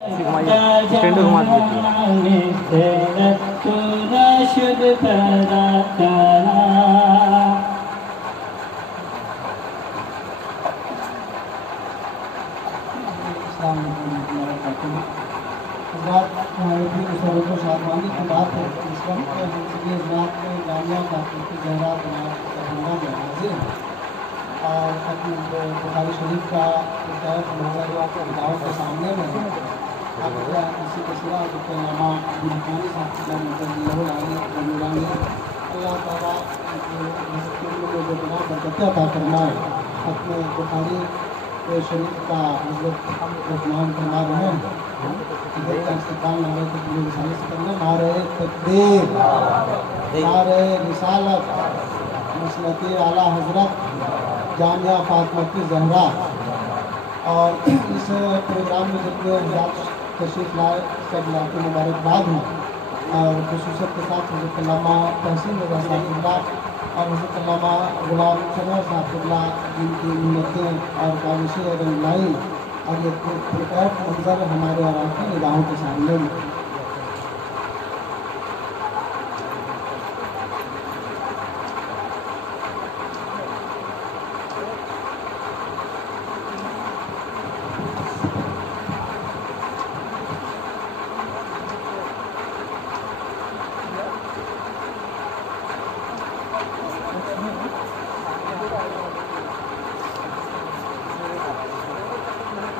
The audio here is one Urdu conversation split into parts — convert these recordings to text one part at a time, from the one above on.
اسٹینڈ گھما شادمانی کی بات ہے اس وقت اس بات میں جامعہ تحقیقی زہرا میں حاضر ہے اور اپنی بخاری شریف کا دعوت کے سامنے میں اسی کے سوا علامہ عبدالحقانی صاحب اللہ تعالیٰ جو بنا برکتیں عطا فرمائے اپنے بخاری شریف کا حضرت رحمان فرما رہے ہیں ادھر کا استقبال نعرہ تکبیر رسالت سے کرنا نعرہ تکبیر نعرہ رسالت مسلک اعلیٰ حضرت جامعہ فاطمہ زہرا اور اس پروگرام میں جتنے حضرات تشریف لائے سب لاکھ مبارکباد ہیں اور خصوصیت کے ساتھ حضرت علامہ تحسین رضا صاحب اللہ اور حضرت علامہ غلام شمع صاحب اللہ جن کی منتیں اور کاوشیں رنگ لائیں اور یہ پرکیف منظر ہمارے اور آپ کی نگاہوں کے سامنے میں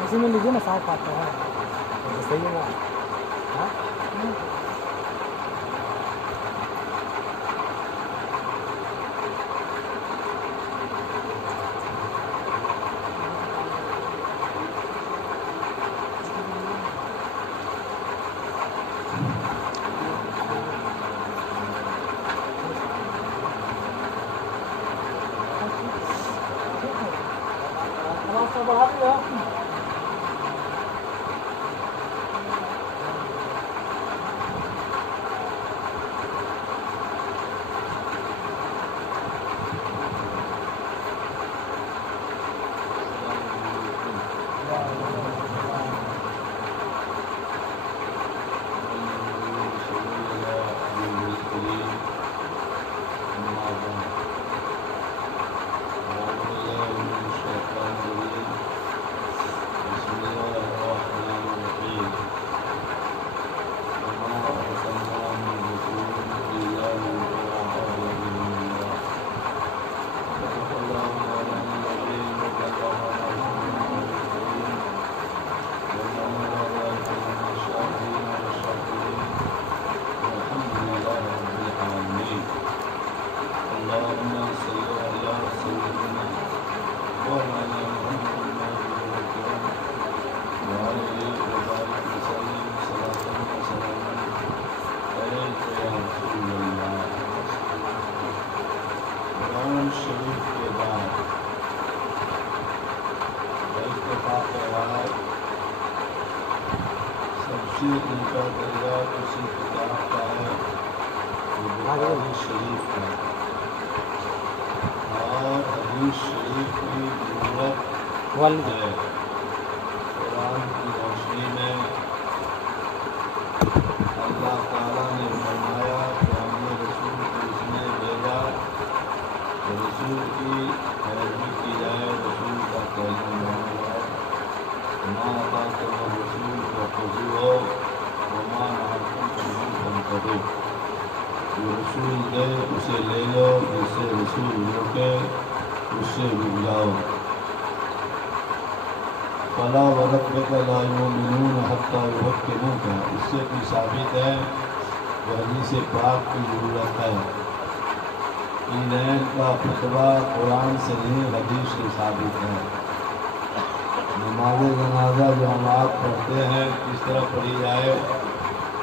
اسی میں لیجیے نا ساتھ پاتا ہے صحیح ہے نا بڑھا دیا کا درجہ کسی کتاب کا ہے بخاری شریف کا اور حدیث شریف کی ضرورت ہے قرآن کی روشنی میں اللہ تعالیٰ نے فرمایا کہ ہم نے رسول کو اس نے بھیجا کہ رسول کی پیروی کی جائے رسول کا کہنا مانا جائے ماں عطا کرو رسول کو خضوع ہو وما نہاکم کرو جو رسول دے اسے لے لو جس سے رسول روکے اس سے رک جاؤ فلا وربک لا یؤمنون حتی یحکموک اس سے بھی ثابت ہے کہ حدیث پاک کی ضرورت ہے عیدین کا فتویٰ قرآن سے نہیں حدیث سے ثابت ہے نماز جنازہ جو ہم آپ پڑھتے ہیں کس طرح پڑھی جائے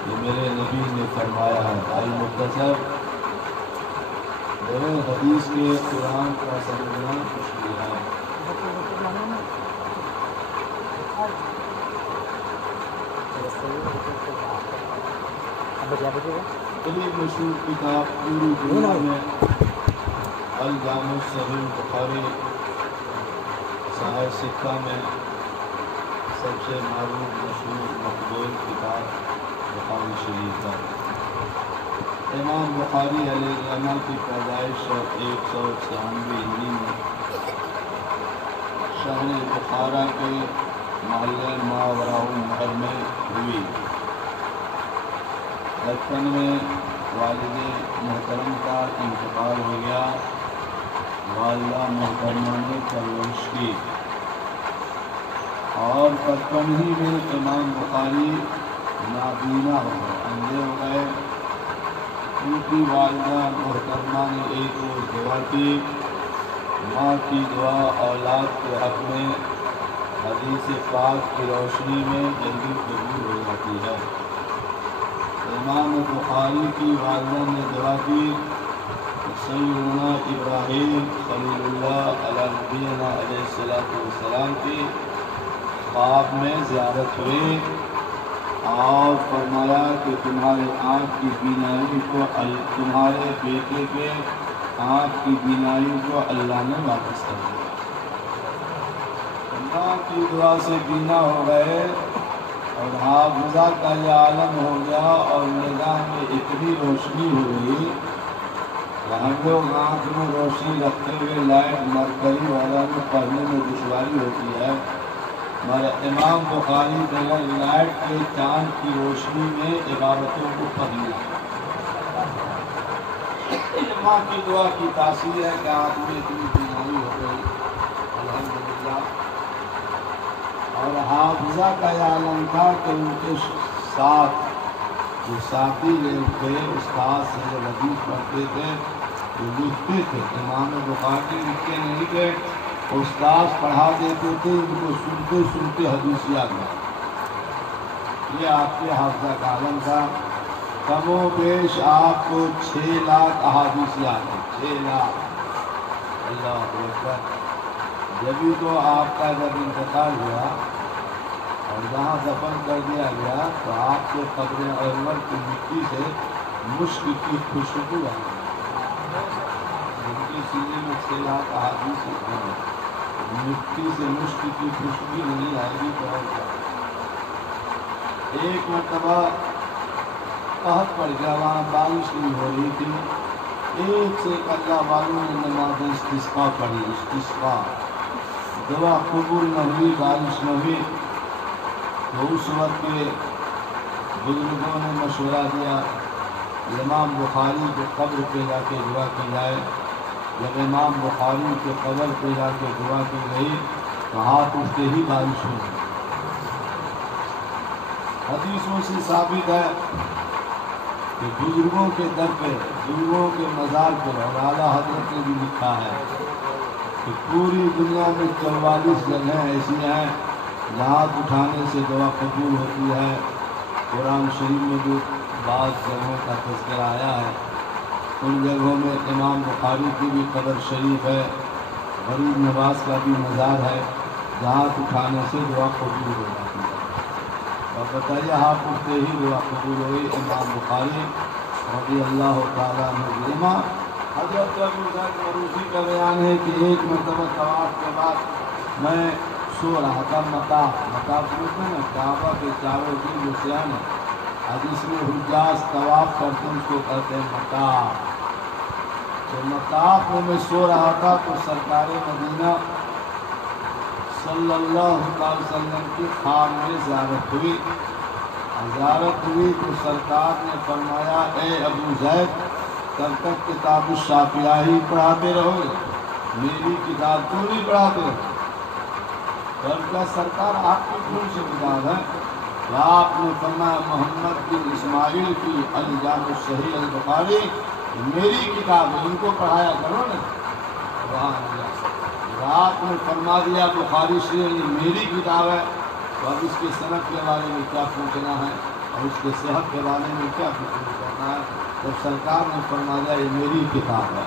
یہ میرے نبی نے فرمایا ہے المختصر بغیر حدیث کے قرآن کا سمجھنا مشکل ہے بڑی مشہور کتاب پوری دنیا میں الجامع الصحیح بخاری صحیح سکہ میں سب سے معروف مشہور مقبول امام بخاری علیہ السلام کی پیدائش 196 ہجری میں شہر بخارا کے محلے ماوراء النہر میں ہوئی۔ بچپن میں والد محترم کا انتقال ہو گیا، والدہ محترمہ نے پرورش کی، اور بچپن ہی میں امام بخاری نابینا ہو گئے، اندھے ہو گئے۔ ان کی والدہ محترمہ نے ایک روز دعا کی، ماں کی دعا اولاد کے حق میں حدیث پاک کی روشنی میں جلدی قبول ہو جاتی ہے۔ امام بخاری کی والدہ نے دعا کی، سیدنا ابراہیم خلیل اللہ علیہ السلام کی خواب میں زیارت ہوئی اور فرمایا کہ تمہارے آنکھ کی بینائی کو تمہارے بیٹے کے آنکھ کی بینائی کو اللہ نے واپس کر دیا۔ اللہ کی دعا سے بینا ہو گئے اور حافظہ کا یہ عالم ہو گیا اور نگاہ میں اتنی روشنی ہو گئی کہ ہم لوگ آنکھ میں روشنی رکھتے ہوئے لائٹ مرکری والا میں پڑھنے میں دشواری ہوتی ہے، مگر امام بخاری بغیر لائٹ کے چاند کی روشنی میں عبادتوں کو پڑھ لیا۔ ماں کی دعا کی تاثیر ہے کہ آنکھ میں اتنی بینائی ہو گئی الحمدللہ۔ اور حافظہ کا یہ عالم تھا کہ ان کے ساتھ جو ساتھی لوگ تھے استاد سے حدیث پڑھتے تھے وہ لکھتے تھے، امام بخاری لکھتے نہیں تھے، استاد پڑھا دیتے تھے، ان کو سنتے سنتے حدیث یاد ہے۔ یہ آپ کے حافظہ کا عالم تھا۔ کم و بیش آپ کو 6 لاکھ احادیث یاد ہے، 6 لاکھ۔ اللہ اکبر۔ جبھی تو آپ کا جب انتقال ہوا اور جہاں دفن کر دیا گیا تو آپ کے قبر انور کی مٹی سے مشک کی خوشبو آئی، ان کے سینے میں 6 لاکھ احادیث ہیں، مٹی سے مشک کی خوشبو نہیں آئے گی تو اور کیا۔ ایک مرتبہ قحط پڑ گیا، وہاں بارش نہیں ہو رہی تھی، ایک سے ایک اللہ والوں نے نماز استسقا پڑھی، استسقا، دعا قبول نہ ہوئی، بارش نہ ہوئی، تو اس وقت کے بزرگوں نے مشورہ دیا امام بخاری کے قبر پہ جا کے دعا کی جائے۔ جب امام بخاری کے قبر پہ جا کے دعا کی گئی تو ہاتھ اٹھتے ہی بارش ہو گئی۔ حدیثوں سے ثابت ہے کہ بزرگوں کے در پہ، بزرگوں کے مزار پر، اور اعلیٰ حضرت نے بھی لکھا ہے کہ پوری دنیا میں 44 جگہیں ایسی ہیں جہاں اٹھانے سے دعا قبول ہوتی ہے۔ قرآن شریف میں بھی بعض جگہوں کا تذکرہ آیا ہے، ان جگہوں میں امام بخاری کی بھی قبر شریف ہے، غریب نواز کا بھی مزار ہے جہاں اٹھانے سے دعا قبول ہو جاتی ہے۔ اور بتائیے ہاتھ اٹھتے ہی دعا قبول ہوئی۔ امام بخاری رضی اللہ تعالیٰ عنہ، حضرت ابو ذر مروزی کا بیان ہے کہ ایک مرتبہ طواف کے بعد میں سو رہا تھا، مطاف سمجھتے ہیں نا، کعبہ کے چاروں دن جو سیان ہے، حدیث میں حجاج طواف کرتے ہیں اس کو کہتے ہیں مطاف۔ تو مطاف میں سو رہا تھا تو سرکار مدینہ صلی اللہ علیہ وسلم کی خواب میں زیارت ہوئی تو سرکار نے فرمایا اے ابو زید تب تک کتاب الشافعیہ ہی پڑھاتے رہو گے، میری کتاب کیوں نہیں پڑھاتے؟ سرکار آپ کی کون سی کتاب ہے؟ آپ نے فرمایا محمد بن اسماعیل کی الجامع الصحیح البخاری میری کتاب ہے، ان کو پڑھایا کرو نا۔ آپ نے فرما دیا بخاری شریف یہ میری کتاب ہے، تو اب اس کے صنعت کے بارے میں کیا پوچھنا ہے اور اس کے صحت کے بارے میں کیا کرنا ہے؟ جب سرکار نے فرما دیا یہ میری کتاب ہے۔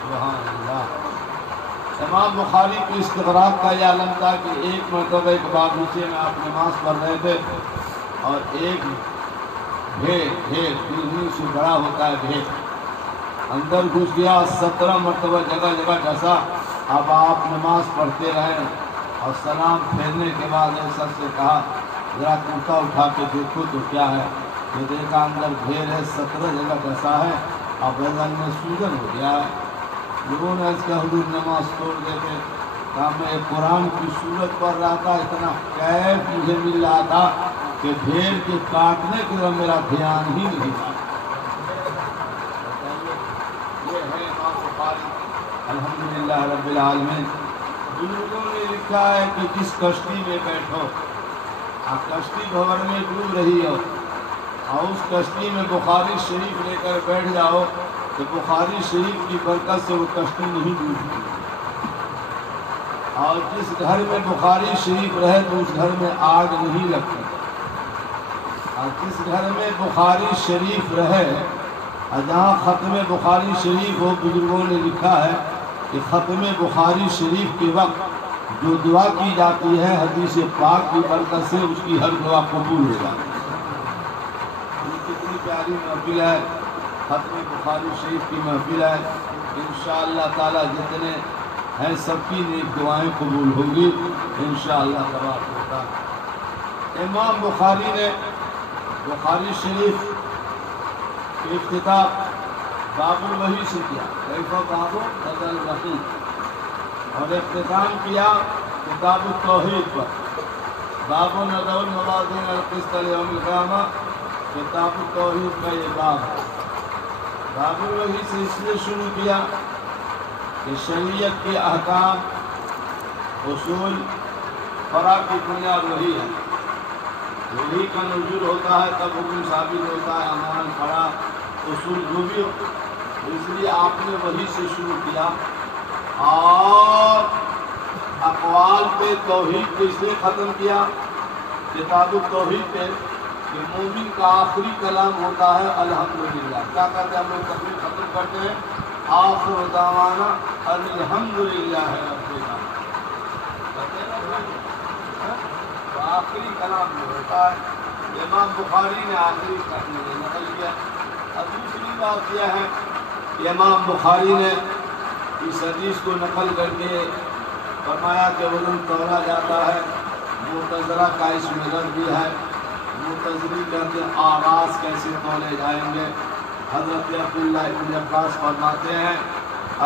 سبحان اللہ۔ امام بخاری کی استغراق کا یہ عالم تھا کہ ایک مرتبہ ایک باغیچے میں آپ نماز پڑھ رہے تھے اور ایک بھیڑ بلنی سے بڑا ہوتا ہے بھیڑ اندر گھس گیا، 17 مرتبہ جگہ جگہ ڈسا۔ اب آپ نماز پڑھتے رہے اور سلام پھیرنے کے بعد ایسا سے کہا ذرا کرتا اٹھا کے دیکھو تو کیا ہے؟ تو دیکھا اندر گھیر ہے 17 جگہ ڈسا ہے اب بدن میں سوجن ہو گیا ہے. لوگوں نے اس کا حضور نماز توڑ دیتے. کہا میں قرآن کی صورت پڑھ رہا تھا, اتنا کیف مجھے مل رہا تھا کہ بھیڑ کے کاٹنے کی طرف میرا دھیان ہی نہیں تھا. یہ ہے امام بخاری الحمدللہ رب العالمین. بزرگوں نے لکھا ہے کہ جس کشتی میں بیٹھو, کشتی بھور میں ڈوب رہی ہو اور اس کشتی میں بخاری شریف لے کر بیٹھ جاؤ تو بخاری شریف کی برکت سے وہ کشتی نہیں ڈوبتی. اور جس گھر میں بخاری شریف رہے تو اس گھر میں آگ نہیں لگتی. اور جس گھر میں بخاری شریف رہے اور جہاں ختم بخاری شریف ہو, بزرگوں نے لکھا ہے کہ ختم بخاری شریف کے وقت جو دعا کی جاتی ہے حدیث پاک کی برکت سے اس کی ہر دعا قبول ہو جاتی ہے. کتنی پیاری محفل ہے, ختم بخاری شریف کی محفل ہے. انشاءاللہ تعالی جتنے ہیں سب کی نیک دعائیں قبول ہوگی انشاءاللہ تبارک و تعالی. امام بخاری نے بخاری شریف کے افتتاح باب الوحی سے کیا, کیف باب الوحی, اور اختتام کیا کتاب التوحید پر. باب ندع الموازین القسط لیوم القیامہ, کتاب التوحید کا یہ باب ہے. باب الوحی سے اس لیے شروع کیا کہ شریعت کے احکام, اصول, فرع کی بنیاد وہی ہے. وہی کا نزول ہوتا ہے تب حکم ثابت ہوتا ہے, عمل فرع اصول جو بھی ہو. اس لیے آپ نے وہی سے شروع کیا. اور اقوال پہ توحید کو اس لیے ختم کیا کتاب التوحید پہ کہ مومن کا آخری کلام ہوتا ہے الحمدللہ. کیا کہتے ہیں ہم لوگ تقریر ختم کرتے ہیں آخر دعوانا الحمدللہ رب العالمین. تو آخری کلام جو ہوتا ہے امام بخاری نے آخری نقل کیا. اور دوسری بات یہ ہے کہ امام بخاری نے اس حدیث کو نقل کر کے فرمایا کہ وزن تولا جاتا ہے. معتزلہ کا اس میں رد بھی ہے. معتزلی کہتے ہیں آراز کیسے تولے جائیں گے. حضرت عبداللہ ابن عباس فرماتے ہیں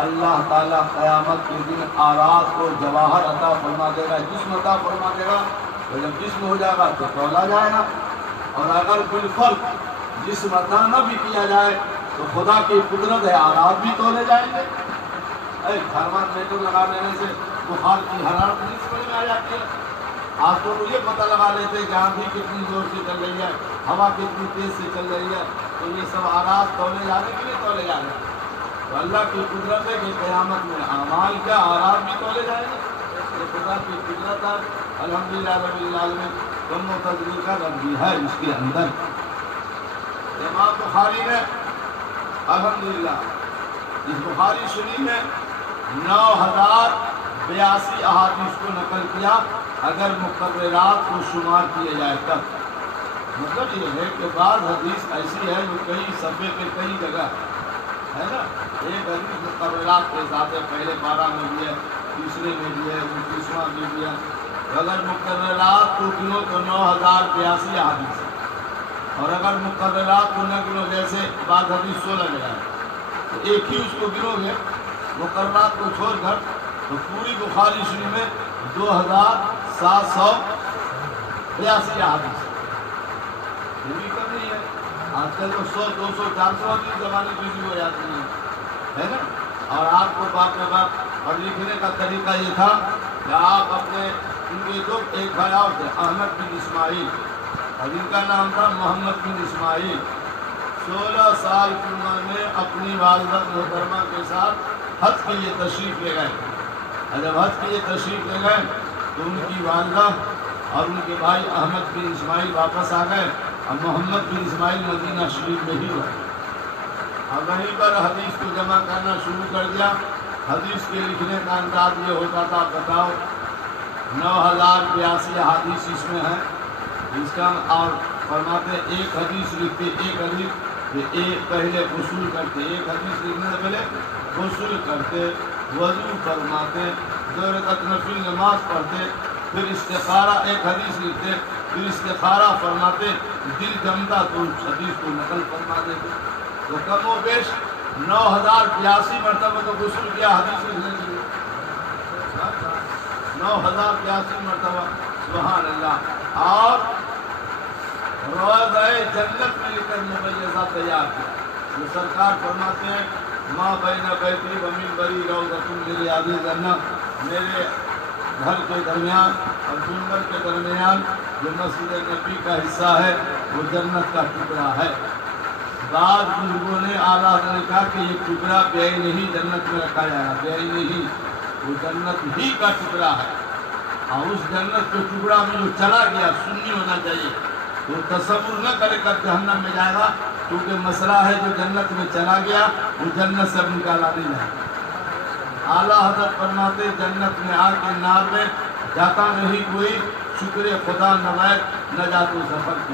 اللہ تعالیٰ قیامت کے دن آراز کو جواہر عطا فرما دے گا, جسم عطا فرما دے گا. تو جب جسم ہو جائے گا تو تولا جائے گا. اور اگر بالفرق جسم عطا نہ بھی کیا جائے تو خدا کی قدرت ہے آراز بھی تولے جائیں گے. تھرمامیٹر لگا لینے سے بخار کی حرارت نہیں سمجھ میں آ جاتی ہے. آج تو یہ پتہ لگا لیتے ہیں کہ آندھی کتنی زور سے چل رہی ہے, ہوا کتنی تیز سے چل رہی ہے. تو یہ سب آراز تولے جا رہے کہ نہیں تولے جا رہے. تو اللہ کی قدرت ہے کہ قیامت میں اعمال کیا آراز بھی تولے جائیں گے. یہ خدا کی قدرت ہے الحمدللہ رب العالمین. تو معتزلی کا رد بھی ہے اس کے اندر. امام بخاری نے الحمدللہ اس بخاری شریف میں 9082 احادیث کو نقل کیا اگر مقررات کو شمار کیے جائے تب. مطلب یہ ہے کہ بعض حدیث ایسی ہے جو کئی صفحے پہ کئی جگہ ہے نا. ایک حدیث مقررات کے ساتھ ہے, پہلے 12 میں بھی ہے, تیسرے میں بھی ہے, 29واں میں بھی ہے. اگر مقررات کو گنو تو 9082 احادیث ہے. اور اگر مقررات کو نہ گنو جیسے بعض حدیث 16 جگہ ہے تو ایک ہی اس کو گنو گے مقررات کو چھوڑ کر تو پوری بخاری شریف میں 2782 احادیث ہے. یہ بھی کم نہیں ہے. آج کل تو 100 200 400 حدیث زبانی بزی ہو جاتی ہیں ہے نا. اور آپ کو بات میں بات اور لکھنے کا طریقہ یہ تھا کہ آپ اپنے ان کے دو ایک بھائی اور تھے احمد بن اسماعیل اور ان کا نام تھا محمد بن اسماعیل. 16 سال کی عمر میں اپنی والدہ محترمہ کے ساتھ حج کے لیے تشریف لے گئے. اور جب حج کے لیے تشریف لے گئے تو ان کی والدہ اور ان کے بھائی احمد بن اسماعیل واپس آ گئے اور محمد بن اسماعیل مدینہ شریف میں ہی رہے. اور وہیں پر حدیث کو جمع کرنا شروع کر دیا. حدیث کے لکھنے کا انداز یہ ہوتا تھا, بتاؤ 9082 احادیث اس میں ہیں. اس کا اور فرماتے ایک حدیث لکھتے, ایک حدیث ایک پہلے غسل کرتے, ایک حدیث لکھنے سے پہلے غسل کرتے, وضو فرماتے, 2 رکعت نفل نماز پڑھتے, پھر استخارہ ایک حدیث لکھتے, تو استخارہ فرماتے، دل جمتا تو حدیث کو نقل فرما دیتے. تو کم و بیش 9082 مرتبہ تو غسل کیا حدیث میں 9082 مرتبہ. سبحان اللہ. اور روضہ جنت میں لے کر ممیزہ تیار کیا. جو سرکار فرماتے ہیں ماں بین بیتی و منبری روضۃ من ریاض الجنت، میرے گھر کے درمیان اور منبر کے درمیان جو مسجد نبی کا حصہ ہے وہ جنت کا ٹکڑا ہے. بعض بزرگوں نے اعلیٰ نے کہا کہ یہ ٹکڑا بے نہیں جنت میں رکھا جائے گا. بے نہیں، وہ جنت ہی کا ٹکڑا ہے. اور اس جنت کے ٹکڑا میں جو چلا گیا سنی ہونا چاہیے. وہ تصور نہ کرے کر جہنم میں جائے گا، کیونکہ مسئلہ ہے جو جنت میں چلا گیا وہ جنت سے نکالا نہیں جائے گا. اعلیٰ حضرت فرماتے جنت میں آ کے نار میں جاتا نہیں کوئی، شکر خدا نوید نجات و ظفر کی.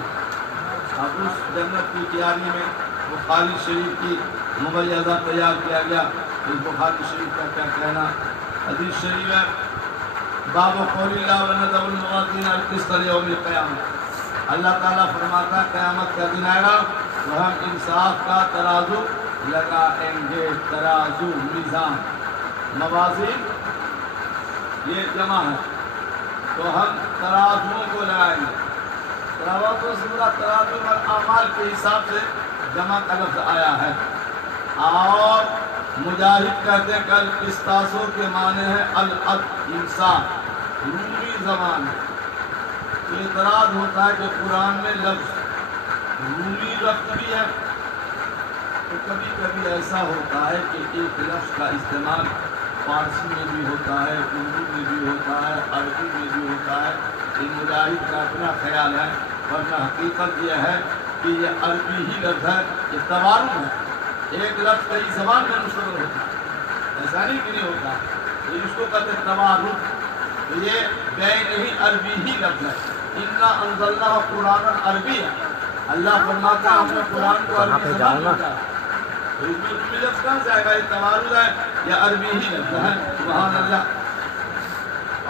اب اس جنت کی تیاری میں بخاری شریف کی مبیضہ تیار کیا گیا. اس بخاری شریف کا کیا کہنا. حدیث شریف ہے باب قول اللہ ونضع الموازین القسط لیوم القیامہ. اللہ تعالیٰ فرماتا ہے قیامت کا دن آئے گا تو ہم انصاف کا ترازو لگائیں گے. ترازو، میزان، موازین یہ جمع ہے تو ہم ترازوؤں کو لگائیں گے. ترازو سے مراد ترازو اور اعمال کے حساب سے جمع کا لفظ آیا ہے. اور مجاہد کہتے ہیں کہ القسطاسوں کے معنی ہے العدل، انصاف. رومی زبان ہے. اعتراض ہوتا ہے کہ قرآن میں لفظ رومی لفظ بھی ہے تو کبھی کبھی ایسا ہوتا ہے کہ ایک لفظ کا استعمال فارسی میں بھی ہوتا ہے، اردو میں بھی ہوتا ہے، عربی میں بھی ہوتا ہے. یہ مجاہد کا اپنا خیال ہے، ورنہ حقیقت یہ ہے کہ یہ عربی ہی لفظ ہے. یہ توارن ہے. ایک لفظ کئی زبان میں مستقل ہوتا ہے، ایسا نہیں کہ نہیں ہوتا. اس کو کہتے ہیں توارن. یہ بے نہیں عربی ہی لفظ ہے. اِنَّا أَنزَلْنَاهُ قُرْآنًا عَرَبِيًّا. اللہ فرماتا ہے ہم نے قرآن کو عربی زبان میں کہا. تو اس میں رومی لفظ کہاں سے آئے گا؟ یہ توارن ہے یا عربی ہی لفظ ہے. سبحان اللہ.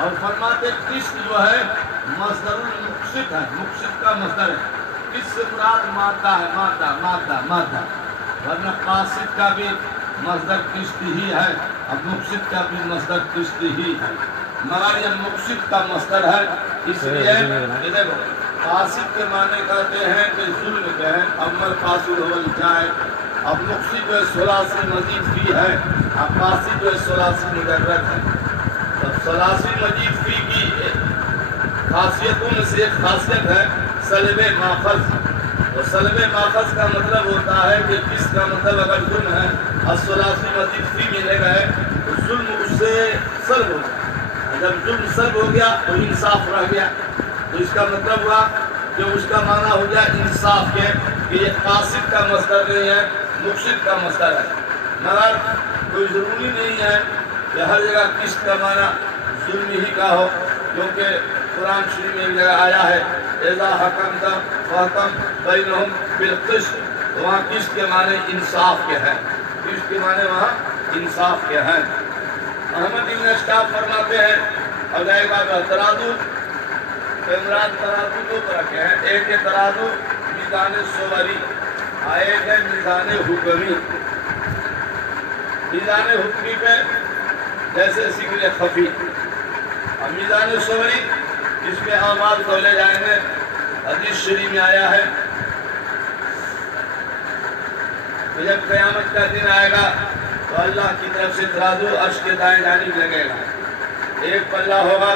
اور فرماتے قسط جو ہے مصدر المقسط ہے. مقسط کا مصدر ہے. قسط سے مراد مادہ ہے، مادہ مادہ مادہ. ورنہ قاصد کا بھی مصدر قسط ہی ہے، اب مقسط کا بھی مصدر قسط ہی ہے. مگر یہ مقسط کا مصدر ہے اس لیے قاصد کے معنی کہتے ہیں کہ ظلم کے ہیں. امر قاصد ہو جائے. اب مقسط جو ہے ثلاثی مزید فی ہے، اب قاصد جو ہے ثلاثی مجرد ہے. اب ثلاثی مزید فی کی خاصیتوں میں سے ایک خاصیت ہے سلب ماخذ. اور سلب ماخذ کا مطلب ہوتا ہے کہ کس کا مطلب اگر ظلم ہے اور ثلاثی مزید فی ملے گا تو ظلم اس سے سلب ہو گیا. جب ظلم سلب ہو گیا تو انصاف رہ گیا. تو اس کا مطلب ہوا کہ اس کا معنی ہو گیا انصاف کے کہ یہ قاصد کا مصدر نہیں ہے، مقصد کا مصدر ہے. مگر کوئی ضروری نہیں ہے کہ ہر جگہ قسط کا معنی ظلم ہی کا ہو، کیونکہ قرآن شریف میں ایک جگہ آیا ہے اذا حکمت فاحکم بینہم بالقسط. وہاں قسط کے معنی انصاف کے ہیں. قسط کے معنی وہاں انصاف کے ہیں. احمد بن اشتاب فرماتے ہیں ادائے کا ترازو مراد ترازو دو طرح کے ہیں. ایک ہے ترازو میزان صوری، ایک ہے میزان حکمی. میزان حکمی پہ جیسے ذکر خفی، اور میزان صوری اس پہ اعمال تولے جائیں گے. حدیث شریف میں آیا ہے کہ جب قیامت کا دن آئے گا تو اللہ کی طرف سے ترازو عرش کے دائیں جانب لگے گا. ایک پلہ ہوگا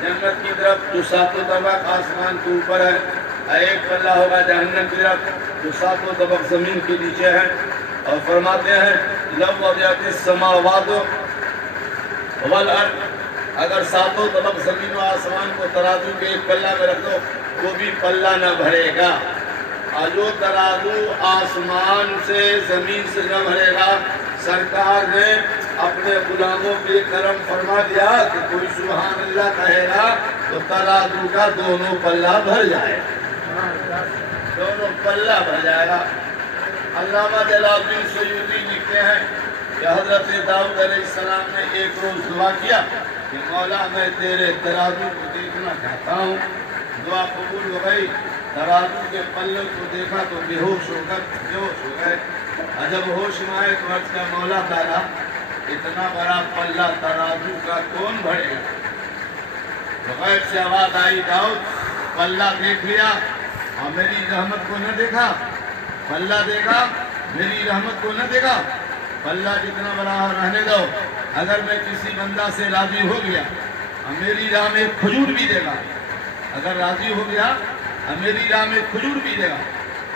جنت کی طرف جو ساتوں طبق آسمان کے اوپر ہے، ایک پلہ ہوگا جہنم کی طرف جو ساتوں طبق زمین کے نیچے ہے. اور فرماتے ہیں لو وضعت السماوات والارض، اگر ساتوں طبق زمین و آسمان کو ترازو کے ایک پلہ میں رکھ دو وہ بھی پلہ نہ بھرے گا. اور جو ترازو آسمان سے زمین سے نہ بھرے گا، سرکار نے اپنے غلاموں پہ کرم فرما دیا کہ کوئی سبحان اللہ کہے گا تو ترازو کا دونوں پلہ بھر جائے گا. دونوں پلہ بھر جائے گا. علامہ جلال الدین سیوطی لکھتے ہیں کہ حضرت داؤد علیہ السلام نے ایک روز دعا کیا کہ مولا میں تیرے ترازو کو دیکھنا چاہتا ہوں. دعا قبول ہو گئی. ترازو کے پلوں کو دیکھا تو بے ہوش ہو گئے. اور جب ہوش میں آئے تو عرض کیا مولا تعالیٰ اتنا بڑا پلہ ترازو کا کون بھرے گا؟ تو غیب سے آواز آئی داؤد پلہ دیکھ لیا اور میری رحمت کو نہ دیکھا. پلہ دیکھا میری رحمت کو نہ دیکھا. پلہ جتنا بڑا ہو رہنے دو. اگر میں کسی بندہ سے راضی ہو گیا اور میری راہ میں کھجور بھی دے گا, اگر راضی ہو گیا اور میری راہ میں کھجور بھی دے گا,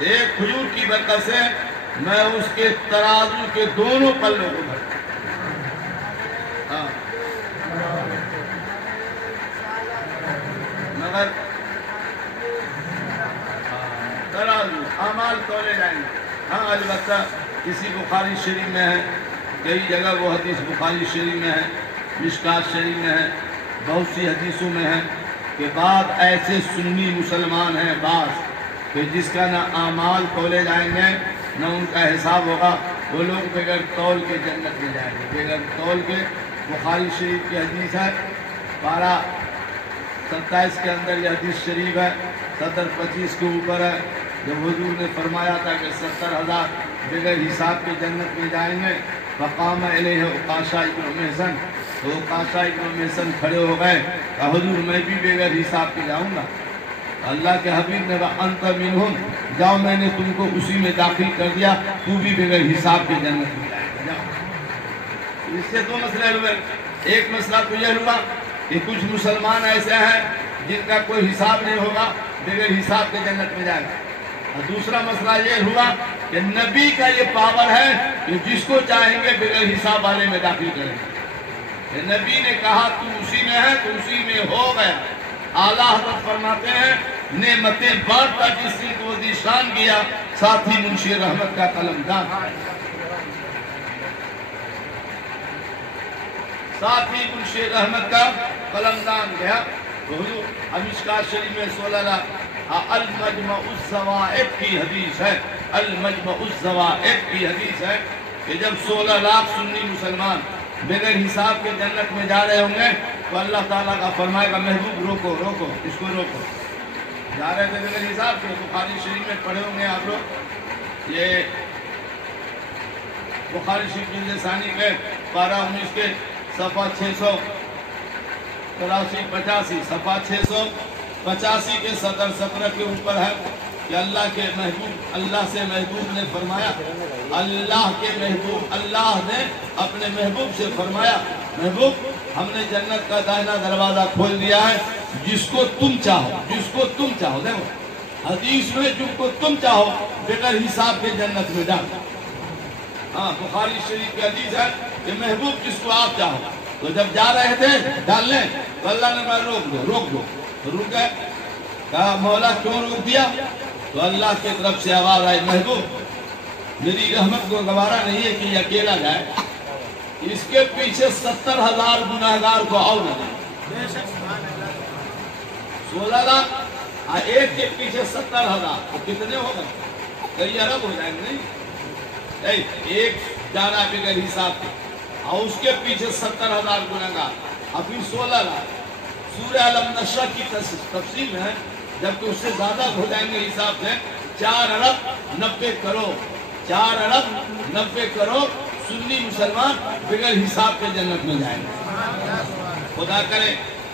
ایک کھجور کی برکت سے میں اس کے ترازو کے دونوں پلوں کو بھر. مگر ترازو اعمال تولے جائیں گے. ہاں البتہ کسی بخاری شریف میں ہے, کئی جگہ وہ حدیث بخاری شریف میں ہے, مشکات شریف میں ہے, بہت سی حدیثوں میں ہے کہ بعض ایسے سنی مسلمان ہیں بعض کہ جس کا نہ اعمال تولے جائیں گے نہ ان کا حساب ہوگا. وہ لوگ بغیر تول کے جنت میں جائیں گے, بغیر تول کے. بخاری شریف کی حدیث ہے 12:27 کے اندر یہ حدیث شریف ہے, 70-25 کے اوپر ہے. جب حضور نے فرمایا تھا کہ 70,000 بغیر حساب کے جنت میں جائیں گے. فقام علیہ عکاشہ ابن محصن, تو عکاشہ ابن محصن کھڑے ہو گئے کہ حضور میں بھی بغیر حساب کے جاؤں گا. اللہ کے حبیب نے کہا انت منہم, جاؤ میں نے تم کو اسی میں داخل کر دیا, تو بھی بغیر حساب کے جنت میں جائے گا. جاؤ. اس سے دو مسئلے ہوئے. ایک مسئلہ تو یہ ہوا کہ کچھ مسلمان ایسے ہیں جن کا کوئی حساب نہیں ہوگا, بغیر حساب کے جنت میں جائے گا. اور دوسرا مسئلہ یہ ہوا کہ نبی کا یہ پاور ہے کہ جس کو چاہیں گے بغیر حساب والے میں داخل کریں گے. نبی نے کہا تو اسی میں ہے تو اسی میں ہو گیا. اعلیٰ حضرت فرماتے ہیں نعمتیں بانٹتا جس نے کو ذیشان کیا, ساتھی منشی رحمت کا قلمدان, ساتھی منشی رحمت کا قلمدان گیا. مشکات شریف میں 16 المجمع الزوائد کی حدیث ہے. المجمع الزوائد کی حدیث ہے کہ جب 16 لاکھ سنی مسلمان بغیر حساب کے جنت میں جا رہے ہوں گے تو اللہ تعالیٰ کا فرمائے گا محبوب روکو روکو اس کو روکو. جا رہے تھے بغیر حساب کے. بخاری شریف میں پڑھے ہوں گے آپ لوگ, یہ بخاری شریف جلد ثانی کے 12-19 کے صفحہ 683-85, صفحہ 685 کے 17 کے اوپر ہے کہ اللہ کے محبوب, اللہ سے محبوب نے فرمایا, اللہ کے محبوب, اللہ نے اپنے محبوب سے فرمایا محبوب ہم نے جنت کا دائنا دروازہ کھول دیا ہے, جس کو تم چاہو, جس کو تم چاہو. دیکھو حدیث میں جس کو تم چاہو بغیر حساب کے جنت میں ڈال. ہاں بخاری شریف کی حدیث ہے کہ محبوب جس کو آپ چاہو. تو جب جا رہے تھے ڈالنے تو اللہ نے کہا روک دو روک دو. رک گئے. کہا مولا کیوں روک دیا؟ تو اللہ کی طرف سے آواز آئی محبوب میری رحمت کو گوارا نہیں ہے کہ یہ اکیلا جائے, اس کے پیچھے 70,000 گناہگار کو اور نہ جائے. 16 لاکھ ایک کے پیچھے 70,000 تو کتنے ہو گئے؟ کئی ارب ہو جائیں گے. نہیں ایک جا رہا ہے بغیر حساب کے اور اس کے پیچھے 70,000 گناہگار, ابھی 16 لاکھ. سورہ علم نشرہ کی تفسیر میں ہے جبکہ اس سے زیادہ ہو جائیں گے حساب سے 4 ارب 90 کروڑ 4 ارب 90 کروڑ سنی مسلمان بغیر حساب کے جنت میں جائیں گے. خدا کرے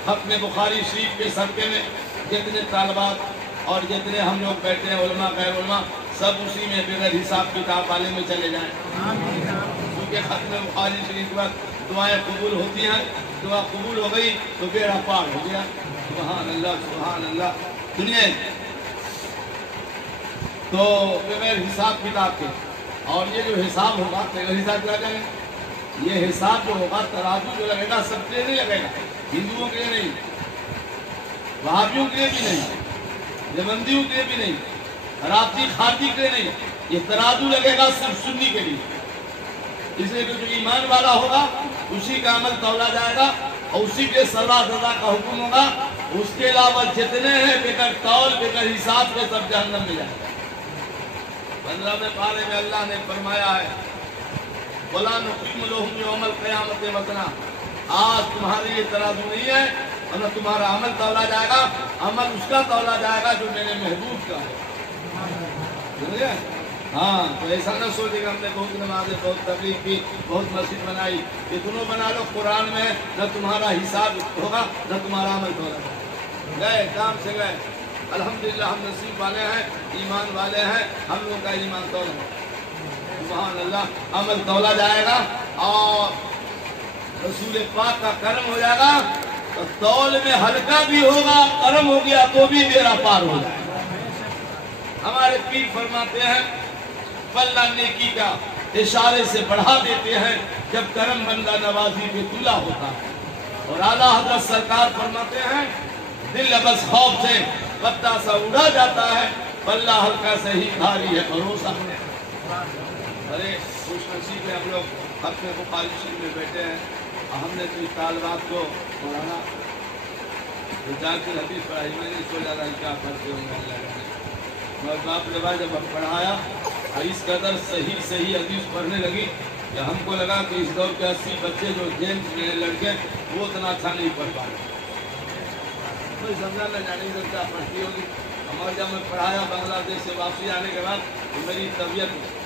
ختم بخاری شریف کے صدقے میں جتنے طالبات اور جتنے ہم لوگ بیٹھے ہیں علماء غیر علماء سب اسی میں بغیر حساب کتاب والے میں چلے جائیں. کیونکہ ختم بخاری شریف کے بعد دعائیں قبول ہوتی ہیں. دعا قبول ہو گئی تو بیڑا پار ہو گیا. سبحان اللہ سبحان اللہ. سنیے تو بغیر حساب کتاب کے, اور یہ جو حساب ہوگا بغیر حساب کیا جائیں گے, یہ حساب جو ہوگا ترازو جو لگے گا سب کے لیے نہیں لگے گا, ہندوؤں کے لیے نہیں, وہابیوں کے لیے بھی نہیں, دیوبندیوں کے لیے بھی نہیں, رابطی خارجی کے لیے نہیں. یہ ترازو لگے گا صرف سنی کے لیے. اس لیے کہ جو ایمان والا ہوگا اسی کا عمل تولا جائے گا اور اسی کے سزا کا حکم ہوگا. اس کے علاوہ جتنے ہیں بغیر تول بغیر حساب کے سب جہنم میں جائیں گے. 15ویں پارے میں اللہ نے فرمایا ہے وَلَا نُقِيمُ لَهُمْ يَوْمَ الْقِيَامَةِ وَزْنًا, آج تمہارے لیے ترازو نہیں ہے اور نہ تمہارا عمل تولا جائے گا، عمل اس کا تولا جائے گا جو میرے محبوب کا ہے. سمجھے؟ ہاں، تو ایسا نہ سوچے گا ہم نے بہت نمازیں، بہت تبلیغ کی، بہت مسجد بنائی. یہ دونوں بنا لو، قرآن میں نہ تمہارا حساب ہوگا نہ تمہارا عمل تولا جائے گا. گئے کام سے گئے. الحمدللہ ہم نصیب والے ہیں، ایمان والے ہیں، ہم لوگوں کا ایمان تولا ہے. سبحان اللہ. عمل تولا جائے گا اور رسول پاک کا کرم ہو جائے گا. تو تول میں ہلکا بھی ہوگا، کرم ہو گیا تو بھی میرا پار ہو جائے گا. ہمارے پیر فرماتے ہیں پلہ نیکی کا اشارے سے بڑھا دیتے ہیں جب کرم بندہ نوازی میں تلا ہوتا ہے. اور اعلیٰ حضرت سرکار فرماتے ہیں دل بس خوف سے پتا سا اڑا جاتا ہے، پلہ ہلکا سے ہی بھاری ہے بھروسہ. ارے خوش نصیب میں ہم لوگ اپنے بخاری شریف میں بیٹھے ہیں. ہم نے تو اس طالبات کو پڑھانا جان کی حدیث پڑھائی. میں نے سوچا تھا کیا پڑھتے ہوں گے اللہ کے. باپ نے جب ہم پڑھایا اس قدر صحیح حدیث پڑھنے لگی کہ ہم کو لگا کہ اس دور کے 80 بچے جو جینس میں لڑکے وہ اتنا اچھا نہیں پڑھ پائے. کوئی سمجھا نہ جانے سے کیا پڑھتی ہوگی. ہمارے جب میں پڑھایا بنگلہ دیش سے واپسی آنے کے بعد تو میری طبیعت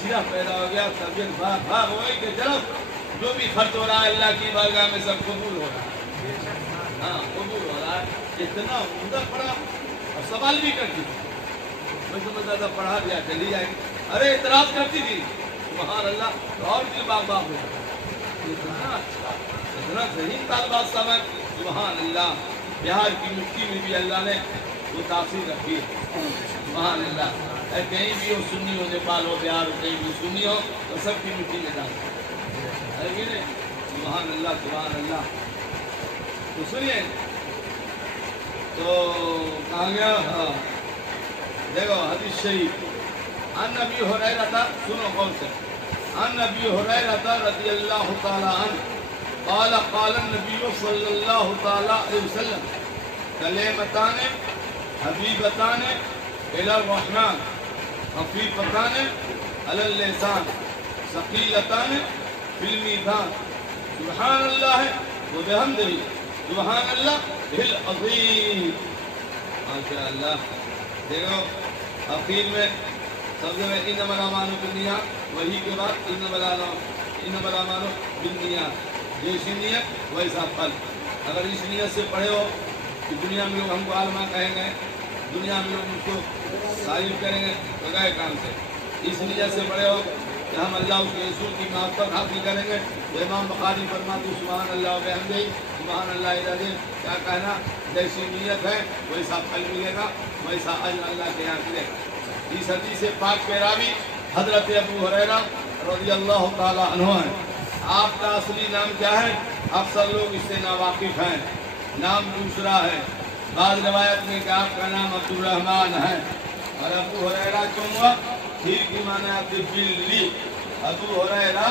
چیرا پیدا ہو گیا. طبیعت بھاگ ہو گئی کہ جب جو بھی خرچ ہو رہا ہے اللہ کی بارگاہ میں سب قبول ہو رہا ہے. ہاں قبول ہو رہا ہے. اتنا عمدہ پڑھا اور سوال بھی کرتی تھی. میں سمجھتا تھا پڑھا دیا چلی جائے گی. ارے اعتراض کرتی تھی سبحان اللہ اور دل باغ باغ ہو جاتا. اتنا اچھا اتنا صحیح طالبات سمجھ. سبحان اللہ. بہار کی مٹی میں بھی اللہ نے وہ تاثیر رکھی ہے. سبحان اللہ. کہیں بھی ہو سنی ہو نیپال ہو بہار ہو کہیں بھی سنی ہو تو سب کی مٹی میں ڈال ہے کہ نہیں. سبحان اللہ سبحان اللہ. تو سنیے تو کہاں گیا. دیکھو حدیث شریف عن ابی ہریرہ سنو غور سے. عن ابی ہریرہ رضی اللہ تعالی عنہ قال قال النبی صلی اللہ تعالی علیہ وسلم کلمتان حبیبتان الی الرحمن خفیفتان علی اللسان ثقیلتان فی المیزان سبحان اللہ و بحمدہ سبحان اللہ العظیم. ماشاء اللہ. دیکھو اخیر میں سب سے پہلے انما الاعمال بالنیات، وہی کے بعد انما الاعمال بالنیات. جیسی نیت ویسا پھل. اگر اس نیت سے پڑھے ہو کہ دنیا میں لوگ ہم کو عالمہ کہیں گے، دنیا میں لوگ مجھ کو تعریف کریں گے تو گئے کام سے. اس نیت سے پڑھے ہو کہ ہم اللہ اس کے رسول کی معرفت حاصل کریں گے تو امام بخاری فرماتے سبحان اللہ و بحمدہ سبحان اللہ العظیم. کیا کہنا جیسی نیت ہے ویسا پھل ملے گا، ویسا اجر اللہ کے یہاں ملے گا. اس حدیث پاک کے راوی حضرت ابو ہریرہ رضی اللہ تعالی عنہ ہیں. آپ کا اصلی نام کیا ہے؟ اکثر لوگ اس سے ناواقف ہیں. نام دوسرا ہے. بعض روایت میں کہ آپ کا نام عبد الرحمن ہے. اور ابو ہریرہ کیوں ہوا؟ پھر کی معنی آتے بلی. ابو ہریرہ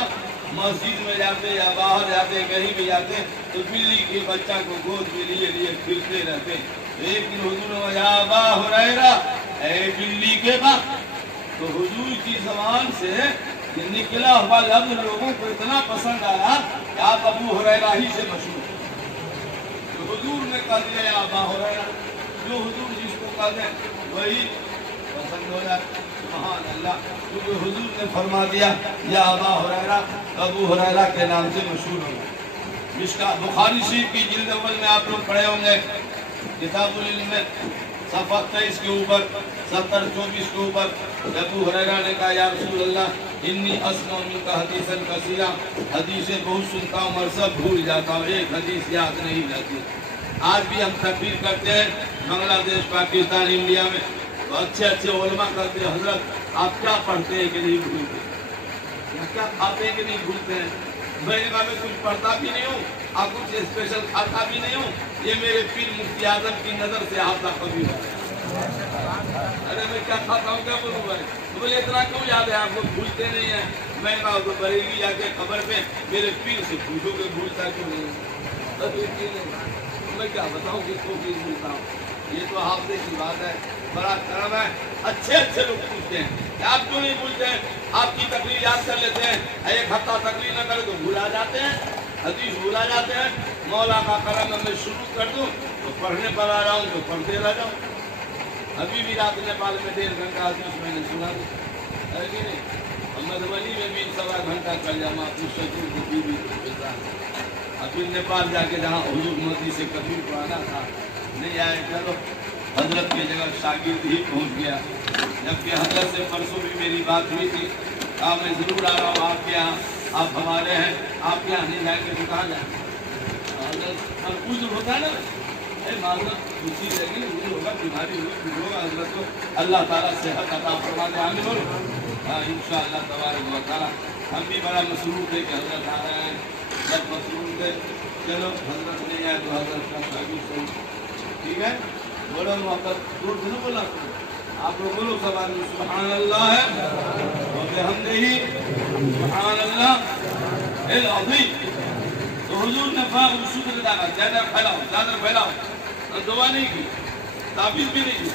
مسجد میں جاتے یا باہر جاتے کہیں بھی جاتے تو بلی کے بچہ کو گود میں لیے لیے پھرتے رہتے. ایک دن حضور نے ابا ہریرہ اے بلی کے باپ. تو حضور کی زبان سے یہ نکلا ہوا لفظ لوگوں کو اتنا پسند آیا کہ آپ ابو ہریرہ ہی سے مشہور. تو حضور نے کہا دیا یا ابا ہریرہ، جو حضور جس کو کہا دیں وہی پسند ہو جائے. سبحان اللہ. کیونکہ حضور نے فرما دیا یا ابا ہریرہ، ابو ہریرہ کے نام سے مشہور ہو گئے. مشکوٰۃ بخاری شریف کی جلد اول میں آپ لوگ پڑھے ہوں گے کتاب العلم میں صفحہ 23 کے اوپر 70-24 کے اوپر ابو ہریرہ نے کہا یا رسول اللہ انی اسمع منک حدیثا کثیرا. حدیثیں بہت سنتا ہوں مگر سب بھول جاتا ہوں، ایک حدیث یاد نہیں رہتی. آج بھی ہم تقریر کرتے ہیں بنگلہ دیش پاکستان انڈیا میں تو اچھے اچھے علماء کرتے ہیں حضرت آپ کیا پڑھتے ہیں کہ نہیں بھولتے، کیا کھاتے ہیں کہ نہیں بھولتے ہیں. میں نے کہا میں کچھ پڑھتا بھی نہیں ہوں آپ کچھ اسپیشل کھاتا بھی نہیں ہوں. یہ میرے پیر مفتی اعظم کی نظر سے آتا کبھی ہے. ارے میں کیا کھاتا ہوں کیا بولوں بھائی. تو بولے اتنا کیوں یاد ہے آپ کو بھولتے نہیں ہیں. میں نے کہا بریلی جا کے خبر پہ میرے پیر سے پوچھو کہ بھولتا کیوں نہیں. میں کیا بتاؤں کس کو پیر بھولتا ہوں. یہ تو حافظے کی بات ہے، بڑا کرم ہے. اچھے اچھے لوگ پوچھتے ہیں کہ آپ کیوں نہیں بھولتے ہیں. آپ کی تقریر یاد کر لیتے ہیں، ایک ہفتہ تقریر نہ کرے تو بھولا جاتے ہیں. حدیث بھولا جاتے ہیں، مولا کا کرم ہے میں شروع کر دوں تو پڑھنے پر آ رہا ہوں تو پڑھتے رہ جاؤں. ابھی بھی رات نیپال میں 1.5 گھنٹہ حدیث میں نے سنا ہے کہ نہیں. مدھوبنی میں بھی 1.25 گھنٹہ کر جاما ابھی نیپال جا کے جہاں حضور مودی سے کبھی پڑھانا تھا نہیں آئے. چلو حضرت کی جگہ شاگرد ہی پہنچ گیا. جبکہ حضرت سے پرسوں بھی میری بات ہوئی تھی، کہا میں ضرور آ رہا ہوں آپ کے یہاں، آپ ہمارے ہیں، آپ کے یہاں نہیں جائیں گے تو کہاں جائیں گے. حضرت عذر ہوتا ہے نا، معذرت خوشی رہے گی، عذر ہوگا، بیماری ہوگی، کچھ ہوگا. حضرت کو اللہ تعالیٰ صحت عطا فرما دے. آمین بولو. ہاں انشاءاللہ تبارک و تعالیٰ. ہم بھی بڑا مسرور تھے کہ حضرت آ رہے ہیں، جب مسرور تھے. چلو حضرت نہیں آئے تو حضرت کا شاگرد صحیح. ٹھیک ہے، بولو محبت دور سے نہ بولا. آپ لوگ بولو سب آدمی سبحان اللہ ہے وبحمدہ سبحان اللہ العظیم. تو حضور نے فاق شکر ادا کر، زیادہ پھیلاؤ، زیادہ پھیلاؤ. دعا نہیں کی، تعبیر بھی نہیں کی،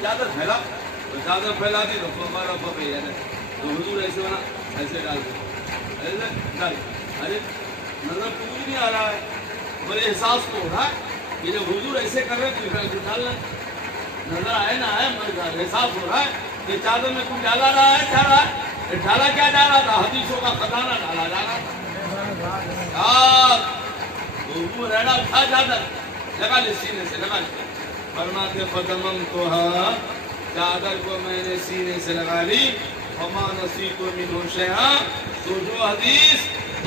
زیادہ پھیلاؤ. تو زیادہ پھیلا دی تو ہمارا پکڑ ہے. تو حضور ایسے بنا، ایسے ڈال دے، ایسے ڈال. ارے نظر تو نہیں آ رہا ہے، بڑے احساس کو ہو رہا ہے کہ جب حضور ایسے کر رہے تو پھر ڈالنا نظر آئے نہ آئے، مگر احساس ہو رہا ہے کہ چادر میں کوئی ڈالا رہا ہے. کیا رہا ہے؟ ڈالا کیا جا رہا تھا؟ حدیثوں کا خزانہ ڈالا جا رہا تھا. حضور ریڑا اٹھا چادر لگا لے سینے سے، لگا لے. فرماتے فضممتها، چادر کو میں نے سینے سے لگا لی. وما نسیت منہ شیئا، تو جو حدیث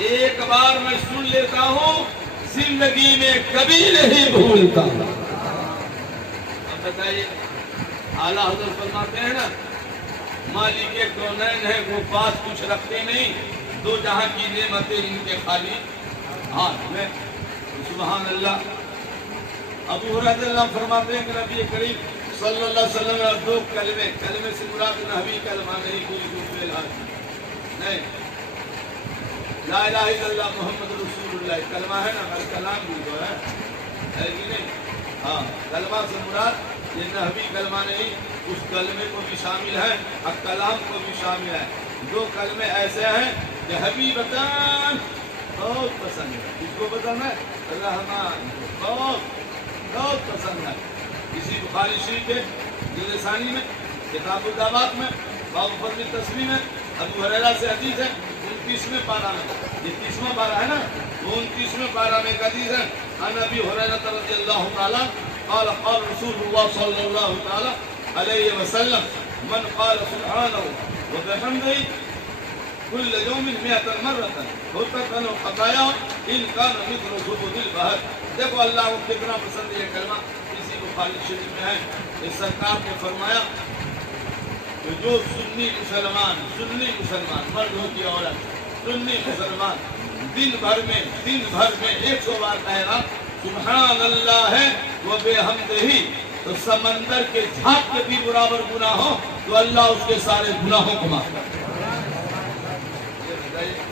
ایک بار میں سن لیتا ہوں زندگی میں کبھی نہیں بھولتا. اب بتائیے، اعلیٰ حضرت فرماتے ہیں نا، مالک کونین ہے وہ پاس کچھ رکھتے نہیں، دو جہاں کی نعمتیں ان کے خالی ہاتھ میں. سبحان اللہ. ابو ہریرہ اللہ فرماتے ہیں کہ نبی کریم صلی اللہ علیہ وسلم نے دو کلمے سے مراد نحوی کلمہ نہیں، کوئی دوسرے نہیں. لا الہ الا اللہ محمد رسول اللہ کلمہ ہے نا، کلام بھی تو ہے کہ نہیں. ہاں، کلمہ سے مراد یہ نحوی کلمہ نہیں، اس کلمے کو بھی شامل ہے اور کلام کو بھی شامل ہے. دو کلمے ایسے ہیں کہ حبیبتان بہت پسند ہے. کس کو پسند ہے؟ رحمان بہت پسند ہے. اسی بخاری شریف کے جلد ثانی میں، کتاب الدعوات میں، باب فضل التسلیم میں ابو ہریرہ سے حدیث ہے 29ویں پارہ میں. یہ 30واں پارہ ہے نا، وہ 29ویں پارہ میں ایک حدیث ہے. عن ابی ہریرہ رضی اللہ تعالی قال قال رسول اللہ صلی اللہ تعالی علیہ وسلم من قال سبحانہ وبحمدہ كل يوم 100 مرة حطت عنه خطاياه إن كان مثل زبد البحر. دیکھو اللہ کو کتنا پسند یہ کلمہ. اسی بخاری شریف میں ہے، اس سرکار نے فرمایا کہ جو سنی مسلمان مرد ہو کی عورت، سنی مسلمان دن بھر میں 100 بار کہے گا سبحان اللہ ہے وہ بے حمدہ، تو سمندر کے جھاگ کے بھی برابر گناہ ہو تو اللہ اس کے سارے گناہوں کو معاف کرتا ہے.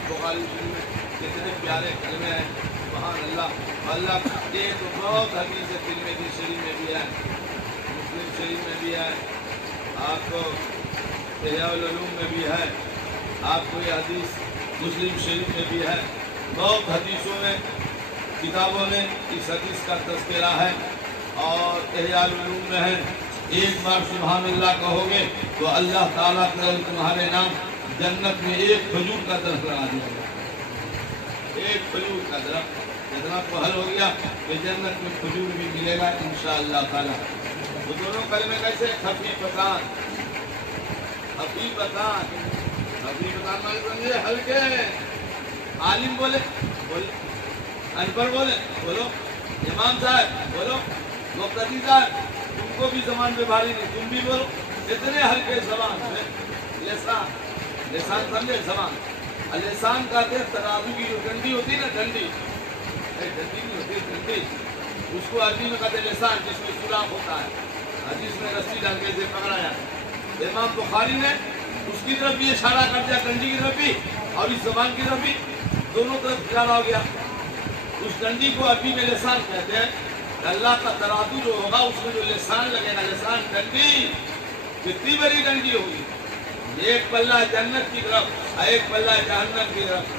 بخاری شریف میں کتنے پیارے کلمے ہیں. سبحان اللہ. اللہ یہ تو بہت حدیث ترمذی شریف میں بھی ہے، مسلم شریف میں بھی ہے، آپ کو احیاء العلوم میں بھی ہے، آپ کو یہ حدیث مسلم شریف میں بھی ہے. بہت حدیثوں میں، کتابوں میں اس حدیث کا تذکرہ ہے اور احیاء العلوم میں ہے. ایک بار سبحان اللہ کہو گے تو اللہ تعالیٰ تمہارے نام جنت میں ایک کھجور کا درخت لگا دیا گیا. ایک کھجور کا درخت اتنا تو حل ہو گیا کہ جنت میں کھجور بھی ملے گا انشاءاللہ تعالیٰ. وہ دونوں کلمے کیسے؟ خفیفتان مانے سمجھے، ہلکے. عالم بولے ان پڑھ بولے بولو، امام صاحب بولو، مقتدی صاحب تم کو بھی زبان پہ بھاری نہیں، تم بھی بولو. اتنے ہلکے زبان ہے. لسان سمجھے، زبان. لسان کہتے ہیں ترازو کی جو ڈنڈی ہوتی ہے نا، ڈنڈی نہیں ہوتی، ڈنڈی اس کو عربی میں کہتے ہیں لسان، جس میں سوراخ ہوتا ہے، جس میں رسی ڈال کے اسے پکڑا جاتا ہے. امام بخاری نے اس کی طرف بھی اشارہ کر دیا، ڈنڈی کی طرف بھی اور اس زبان کی طرف بھی، دونوں طرف اشارہ ہو گیا. اس ڈنڈی کو عربی میں لسان کہتے ہیں. اللہ کا ترازو جو ہوگا اس میں جو لسان لگے گا، لسان ڈنڈی کتنی بڑی ڈنڈی ہوگی، ایک پلہ جنت کی طرف ایک پلہ جہنم کی طرف.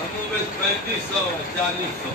3500 4000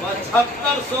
7500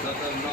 70 9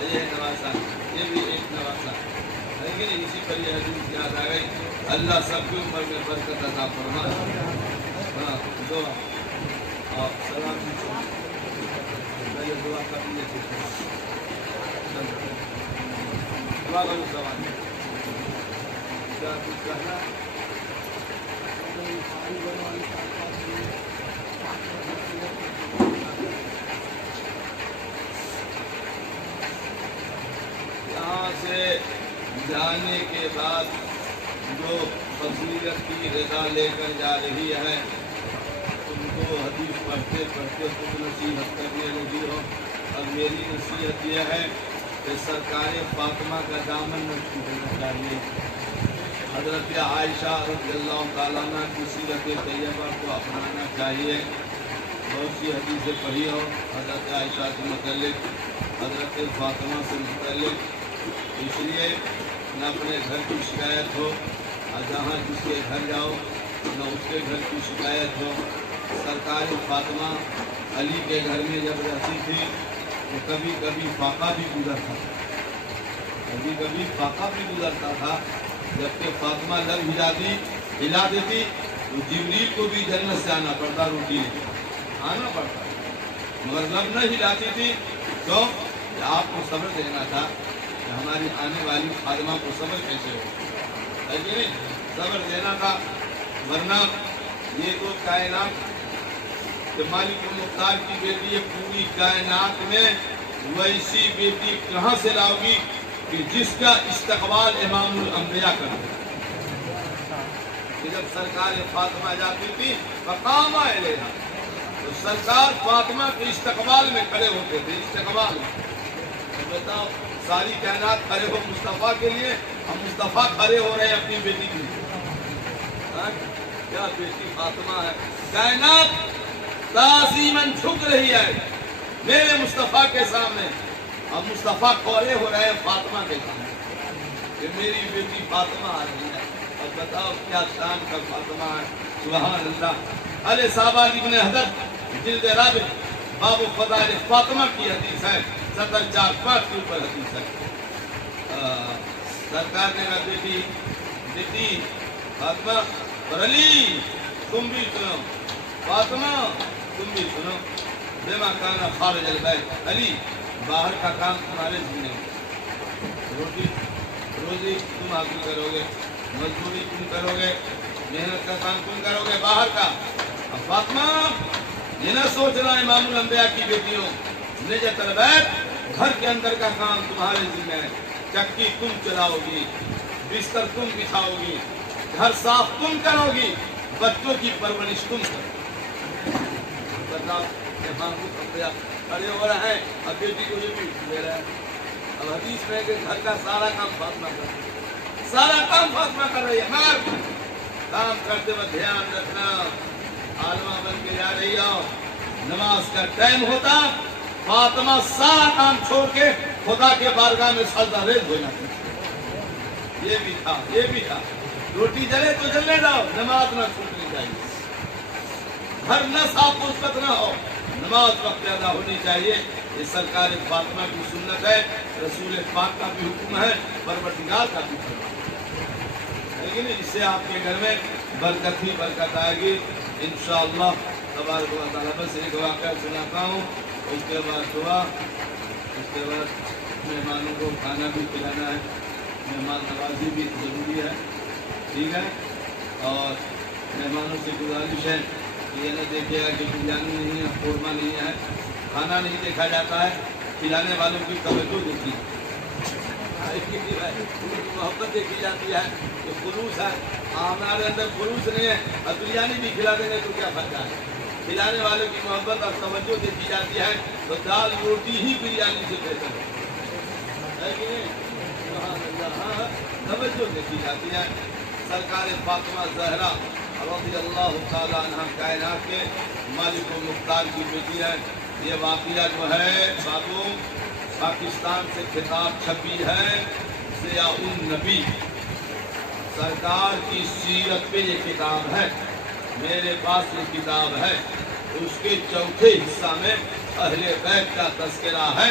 یہ ہے نواسا، یہ بھی ایک نواسا، لیکن اسی پر یہ حدیث یاد آ گئی، اللہ سب کی عمر میں برکت عطا فرما۔ ہاں دعا اور سلام پہلے دعا کر لیجیے، دعا کرو سوال کیا کچھ کہنا؟ یہاں سے جانے کے بعد جو فضیلت کی رضا لے کر جا رہی ہے ان کو حدیث پڑھتے پڑھتے خود نصیحت کرنے لگی ہو، اور میری نصیحت یہ ہے کہ سرکار فاطمہ کا دامن نہ چھوٹنا چاہیے، حضرت عائشہ رضی اللہ تعالیٰ عنہ کی سیرت طیبہ کو اپنانا چاہیے۔ بہت سی حدیثیں پڑھی ہو حضرت عائشہ سے متعلق، حضرت فاطمہ سے متعلق، اس لیے نہ اپنے گھر کی شکایت ہو، اور جہاں جس کے گھر جاؤ نہ اس کے گھر کی شکایت ہو۔ سرکار فاطمہ علی کے گھر میں جب رہتی تھی تو کبھی کبھی فاقہ بھی گزرتا تھا، کبھی کبھی فاقہ بھی گزرتا تھا، جبکہ فاطمہ لب ہلا دیتی تو جبریل کو بھی جنت سے آنا پڑتا، روٹی آنا پڑتا، مگر لب نہ ہلاتی تھی تو آپ کو صبر دینا تھا کہ ہماری آنے والی خادمہ کو صبر کیسے ہو، ہے کہ نہیں؟ صبر دینا تھا، ورنہ یہ تو کائنات کہ مالک مختار کی بیٹی ہے، پوری کائنات میں ویسی بیٹی کہاں سے لاؤ گی کہ جس کا استقبال امام الانبیاء کرتے؟ کہ جب سرکار فاطمہ جاتی تھی فقام الیہا تو سرکار فاطمہ کے استقبال میں کھڑے ہوتے تھے، استقبال میں۔ بتاؤ ساری کائنات کھڑے ہو مصطفیٰ کے لیے، ہم مصطفیٰ کھڑے ہو رہے ہیں اپنی بیٹی کے لیے۔ کیا بیٹی فاطمہ ہے، کائنات تعظیماً جھک رہی ہے میرے مصطفیٰ کے سامنے، اور مصطفیٰ کھڑے ہو رہے ہیں فاطمہ کے سامنے کہ میری بیٹی فاطمہ آ رہی ہے۔ اور بتاؤ کیا شان کا فاطمہ ہے، سبحان اللہ۔ الاصابہ ابن حضرت جلد رابع باب فضائل فاطمہ کی حدیث ہے، 745 کے اوپر حدیث ہے۔ سرکار نے کہا بیٹی فاطمہ اور علی تم بھی سنو، فاطمہ تم بھی سنو، بما کانا خارج البیت، علی باہر کا کام تمہارے ذمہ ہے، روزی تم حاصل کرو گے، مزدوری تم کرو گے، محنت کا کام تم کرو گے باہر کا۔ اب فاطمہ یہ نہ سوچنا امام الانبیاء کی بیٹیوں، نجت البیت گھر کے اندر کا کام تمہارے ذمہ ہے، چکی تم چلاؤ گی، بستر تم بچھاؤ گی، گھر صاف تم کرو گی، بچوں کی پرورش تم کرو۔ بتاؤ امام الانبیاء کھڑے ہو رہے ہیں، اب بیٹی کو یہ بھی دے رہے ہیں۔ اب حدیث میں کہ گھر کا سارا کام فاطمہ کر رہی ہے، سارا کام فاطمہ کر رہی ہے، مگر کام کرتے وقت دھیان رکھنا، عالمہ بن کے جا رہی ہو، نماز کا ٹائم ہوتا فاطمہ سارا کام چھوڑ کے خدا کے بارگاہ میں سجدہ ریز ہو جاتی۔ یہ بھی تھا، روٹی جلے تو جلنے دو، نماز نہ چھوٹنی چاہیے، گھر نہ صاف مثبت نہ ہو، نماز وقت ادا ہونی چاہیے۔ یہ سرکار فاطمہ کی سنت ہے، رسول پاک کا بھی حکم ہے، پروردگار کا بھی حکم ہے، لیکن اس سے آپ کے گھر میں برکت ہی برکت آئے گی انشاءاللہ تبارک و تعالیٰ۔ بس ایک واقعہ سناتا ہوں، اس کے بعد دعا، اس کے بعد مہمانوں کو کھانا بھی کھلانا ہے، مہمان نوازی بھی ضروری ہے، ٹھیک ہے؟ اور مہمانوں سے گزارش ہے کہ یہ نہ دیکھے گا کہ بریانی نہیں ہے، قورمہ نہیں ہے، کھانا نہیں دیکھا جاتا ہے، کھلانے والوں کی توجہ دیکھی محبت دیکھی جاتی ہے، تو خلوص ہے، ہمارے اندر خلوص نہیں ہے، اور بریانی بھی کھلا دیں گے تو کیا فائدہ ہے؟ کھلانے والوں کی محبت اور توجہ دیکھی جاتی ہے، تو دال روٹی ہی بریانی سے بہتر ہے کہ نہیں؟ ہاں توجہ دیکھی جاتی ہے۔ سرکار فاطمہ زہرا رضی اللہ تعالیٰ عنہ کائنات کے مالک و مختار کی بیٹی ہے۔ یہ واقعہ جو ہے بابو پاکستان سے کتاب چھپی ہے، ضیاء النبی سرکار کی سیرت پہ یہ کتاب ہے، میرے پاس یہ کتاب ہے۔ اس کے چوتھے حصہ میں اہل بیت کا تذکرہ ہے،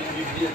MBBS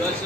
10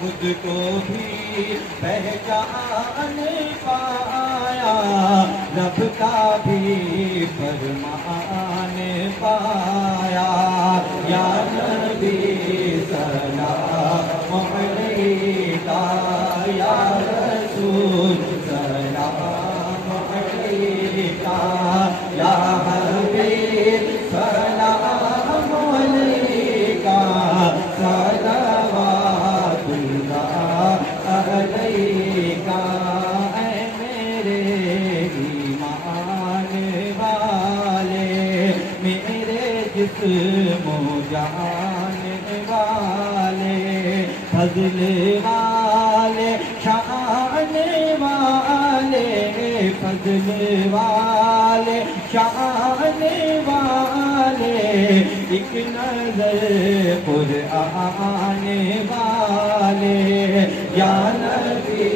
خود کو بھی پہچان پایا، رب کا بھی فرمان پایا، یا نبی سلام علیکہ، یا رسول سلام علیکہ، یا حبیب سلام علیکہ، صلوات اللہ علیکہ۔ اے میرے ایمان والے، میرے جسم و جان والے، فضل والے، شان والے، فضل والے، شان والے، ایک نظر قرآن والے، یا نبی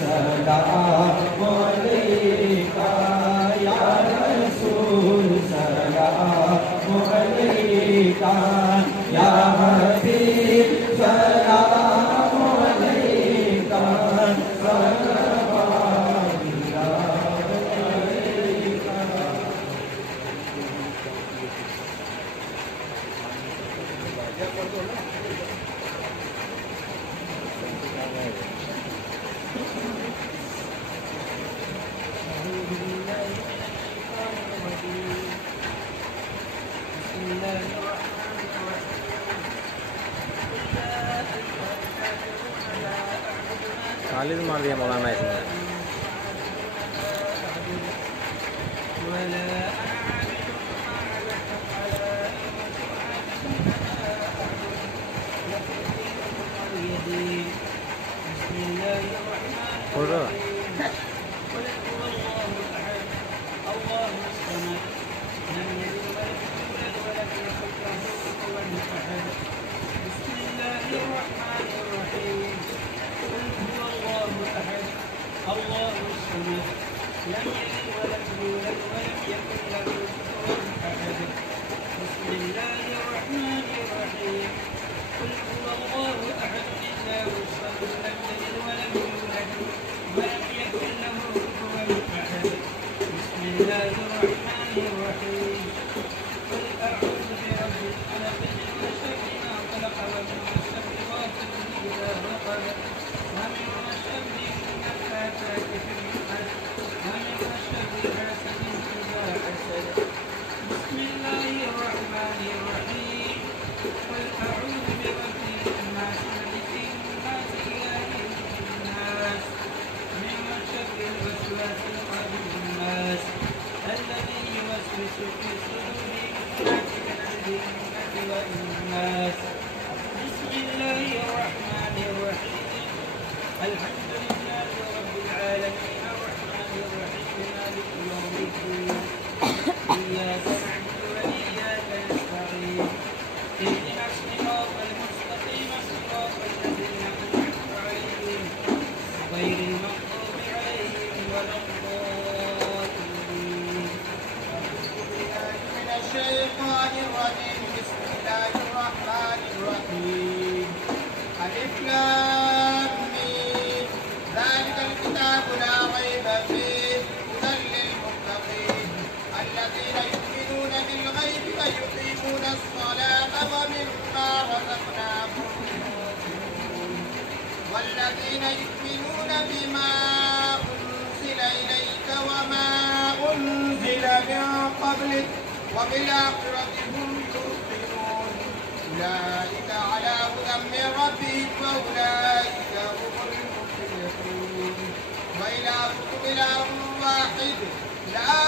سلام علیکہ، یا رسول سلام علیکہ، یا حبیب سلام علیکہ، صلوات اللہ علیکہ۔ خالد مار دیا مولانا اس نے۔ فوٹو الله الصمد لم يلد ولم يولد ولم يكن له كفوا أحد. بسم الله الرحمن الرحيم. قل هو الله أحد الله الصمد لم يلد ولم يولد ولم يكن له كفوا أحد. بسم الله الرحمن الرحيم. قل أعوذ برب الفلق من شر ما خلق ومن شر غاسق إذا وقب ومن شر النفاثات في العقد ومن شر حاسد إذا حسد. بسم الله الرحمن الرحيم. قل أعوذ برب الناس ملك الناس إله الناس من شر الوسواس الخناس الذي يوسوس في صدور الناس من الجنة والناس. بسم الله الرحمن الرحيم. الحمد لله رب العالمين الرحمن الرحيم مالك يوم الدين. إياك نعبد وإياك نستعين. اهدنا الصراط المستقيم صراط الذين أنعمت عليهم غير المغضوب عليهم ولا الضالين. من الشيطان الرجيم. بسم الله الرحمن الرحيم. ألف لام ميم. ذلك الكتاب لا ريب فيه هدى للمتقين الذين يؤمنون بالغيب ويقيمون الصلاة ومما رزقناهم ينفقون والذين يؤمنون بما أنزل إليك وما أنزل من قبلك وبالآخرة هم يوقنون أولئك على هدى من ربهم وأولئك هم المفلحون. وإلهكم إله واحد لا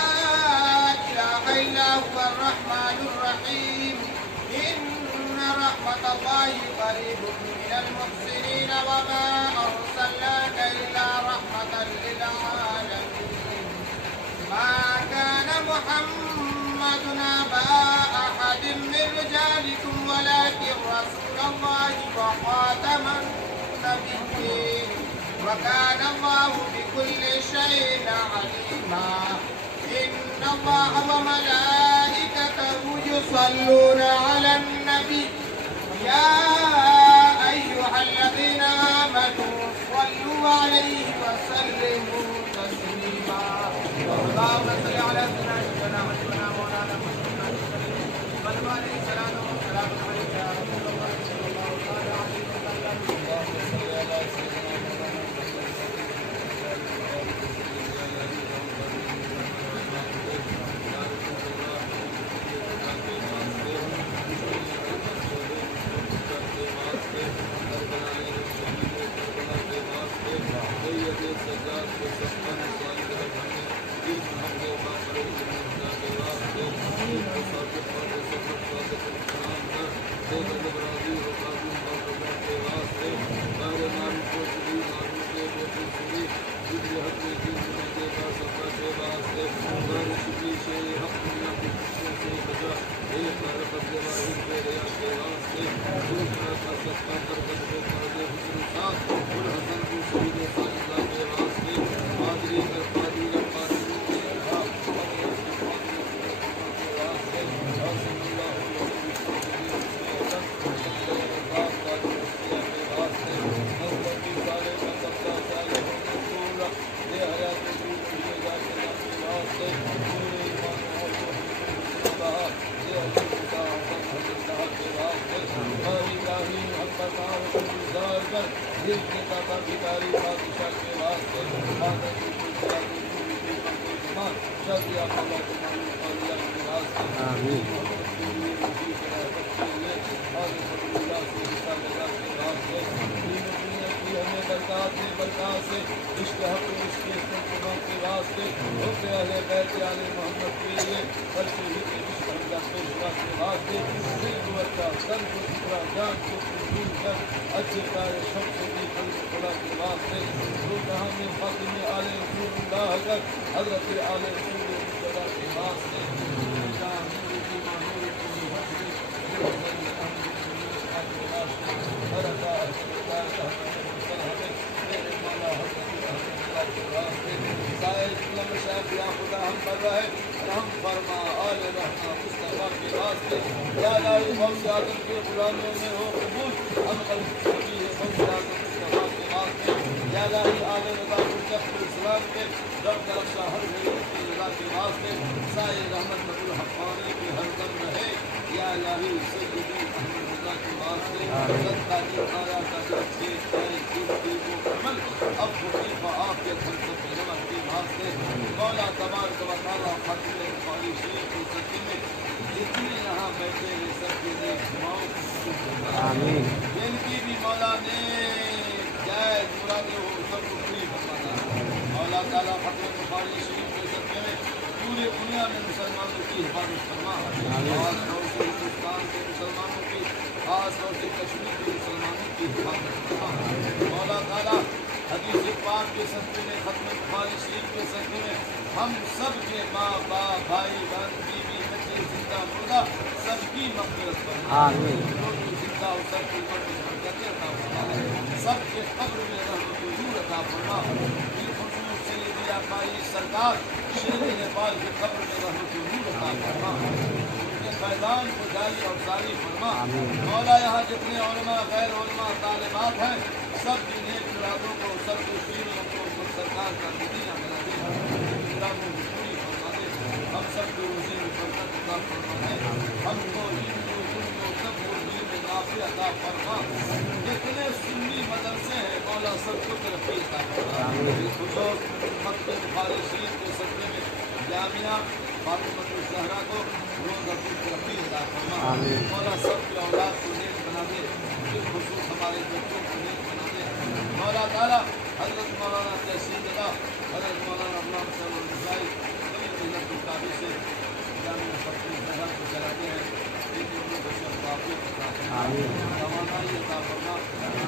إله إلا هو الرحمن الرحيم. إن رحمة الله قريب من المحسنين وما أرسلناك إلا رحمة للعالمين. ما كان محمد أبا أحد من رجالكم ولكن رسول الله وخاتم النبيين وكان الله بكل شيء عليما. إن الله وملائكته يصلون على النبي يا أيها الذين گزار کر دل کے داتا بھکاری بادشاہ کے واسطے آدم کو شکریہ مولا تمہاری اللہ کے واسطے آمین برکات سے عشق حق عشق استقامت کے واسطے ہوتے اہل بیت آل محمد کے لیے برسے ہی کے عشق حمدہ پیشوا کے واسطے دل کو اچھا تن کو ٹکڑا جان کو قبول کر اچھے کار شب سے بھی قلب خدا کے واسطے جو جہاں میں خاتم آل رسول اللہ کر حضرت آل رسول اللہ کے واسطے ہم پر رہے رحم فرما آل رحمہ مصطفیٰ کے واسطے یا الہی غوث اعظم کے غلاموں میں ہو قبول ہم قلب نبی ہے غوث اعظم مصطفیٰ کے واسطے یا الہی آل رضا مرجف الاسلام کے رب رکشا ہر غیر کی رضا کے واسطے سائے رحمت نبی الحقانی کی ہر دم رہے یا الہی سیدی احمد رضا کے واسطے صدقہ کی آیا کا جب کے تیرے کی مکمل اب خفیفہ آفیت ہم سب کے نمک کے واسطے مولا تبارک و تعالی ختم بخاری شریف کے سچے میں جتنے یہاں بیٹھے ہیں سب کے نیک دعاؤں آمین جن کی بھی مولا نے جائز مرادیں ہو سب کو پوری فرمانا مولا تعالی ختم بخاری شریف کے سچے میں پورے دنیا میں مسلمانوں کی حفاظت فرما خاص طور سے ہندوستان کے مسلمانوں کی خاص طور سے کشمیر کے مسلمانوں کی حفاظت فرما مولا تعالی حدیث پاک کے صدقے میں ختم بخاری شریف کے صدقے میں ہم سب کے ماں باپ بھائی بہن بیوی بچے زندہ مردہ سب کی مغفرت فرما آمین زندہ ہو سب کی برکت عطا فرما سب کے قبر میں رحمت و نور عطا فرما بالخصوص سیدی آقائی سرکار شیر نیپال کے قبر میں رحمت و نور عطا فرما فیضان کو جاری اور ساری فرما مولا یہاں جتنے علماء غیر علماء طالبات ہیں سب کی نیک مرادوں کو سب کے پیروں کو سرکار کا مدینہ بنا دے مرادوں کو پوری فرما دے ہم سب کو روزی میں برکت عطا فرما دے ہم کو ان کو سب کو دین میں نافع عطا فرما جتنے سنی مدرسے ہیں مولا سب کو ترقی عطا فرما خصوص مکتب بخاری شریف کے صدقے میں جامعہ فاطمۃ الزہرا کو روز اپنی ترقی عطا فرما مولا سب کی اولاد کو نیک بنا دے بالخصوص ہمارے بچوں کو نیک بنا دے مولا تعالیٰ حضرت مولانا تحسین اللہ حضرت مولانا غلام صاحب الرضائی بڑی محنت کی تعبیر سے جامعہ فاطمۃ الزہرا کو چلاتے ہیں لیکن ان کو شب عافیت عطا فرما توانائی عطا فرما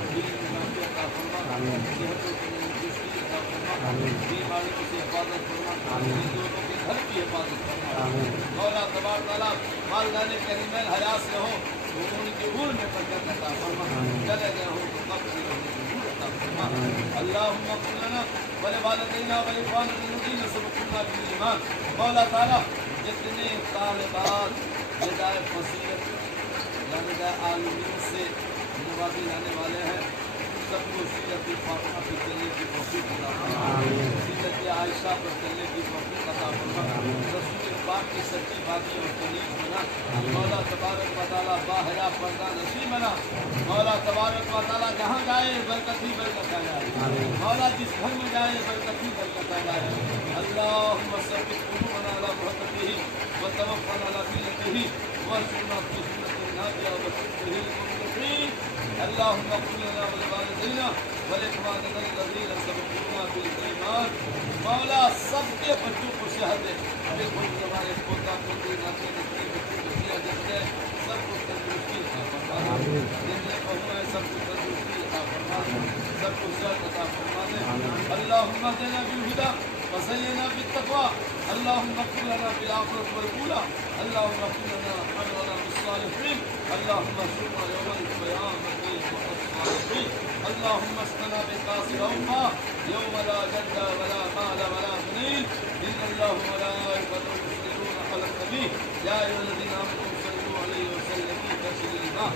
دین میں نافع عطا فرما صحت و تندرستی عطا فرما بیماریوں سے حفاظت فرما لوگوں کے گھر کی حفاظت فرما مولا تبارک تعالیٰ والدین کریمین حیات سے ہو ان کے عمر میں برکت عطا فرما چلے گئے ہوں تو قبر میں نور عطا فرما اللہم اغفر لنا ولوالدینا ولاخواننا الذین سبقونا بالایمان مولا تعالیٰ جتنے طالبات ندائے فصیحت یا ندائے عالمین سے نوازی لانے والے ہیں سب کو سیرت فاطمہ پر چلنے کی توفیق عطا فرما سیرت عائشہ پر چلنے کی توفیق عطا فرما رسول پاک کی سچی باتیں اور کنیز بنا مولا تبارک و تعالیٰ باحیا پردہ نشین بنا مولا تبارک و تعالیٰ جہاں جائے برکت ہی برکت آ جائے مولا جس گھر میں جائے برکت ہی برکت آ جائے اللہم ثبت قلوبنا علی محبتہ وتوفنا علی سنتہ وارزقنا فی سنة النبی وسنته المتقین اللہم اغفر لنا ولوالدینا ولاخواننا الذین سبقونا بالایمان مولا سب کے بچوں کو صحت دے ہمارے پوتا پوتی ناتے نتی بچوں کو صحت دے سب کو تندرستی عطا فرما جتنے بہو ہیں سب کو تندرستی عطا فرما سب کو صحت عطا فرما دے اللہم اهدنا بالهدى وزينا بالتقوى اللهم اغفر لنا في الآخرة والأولى اللهم اغفر لنا وارحمنا بالصالحين اللهم اشفنا يوم القيامة مع الصالحين اللهم اسقنا بكاس روضة يوم لا جد ولا مال ولا بنين إن الله وملائكته يصلون على النبي يا أيها الذين آمنوا صلوا عليه وسلموا تسليما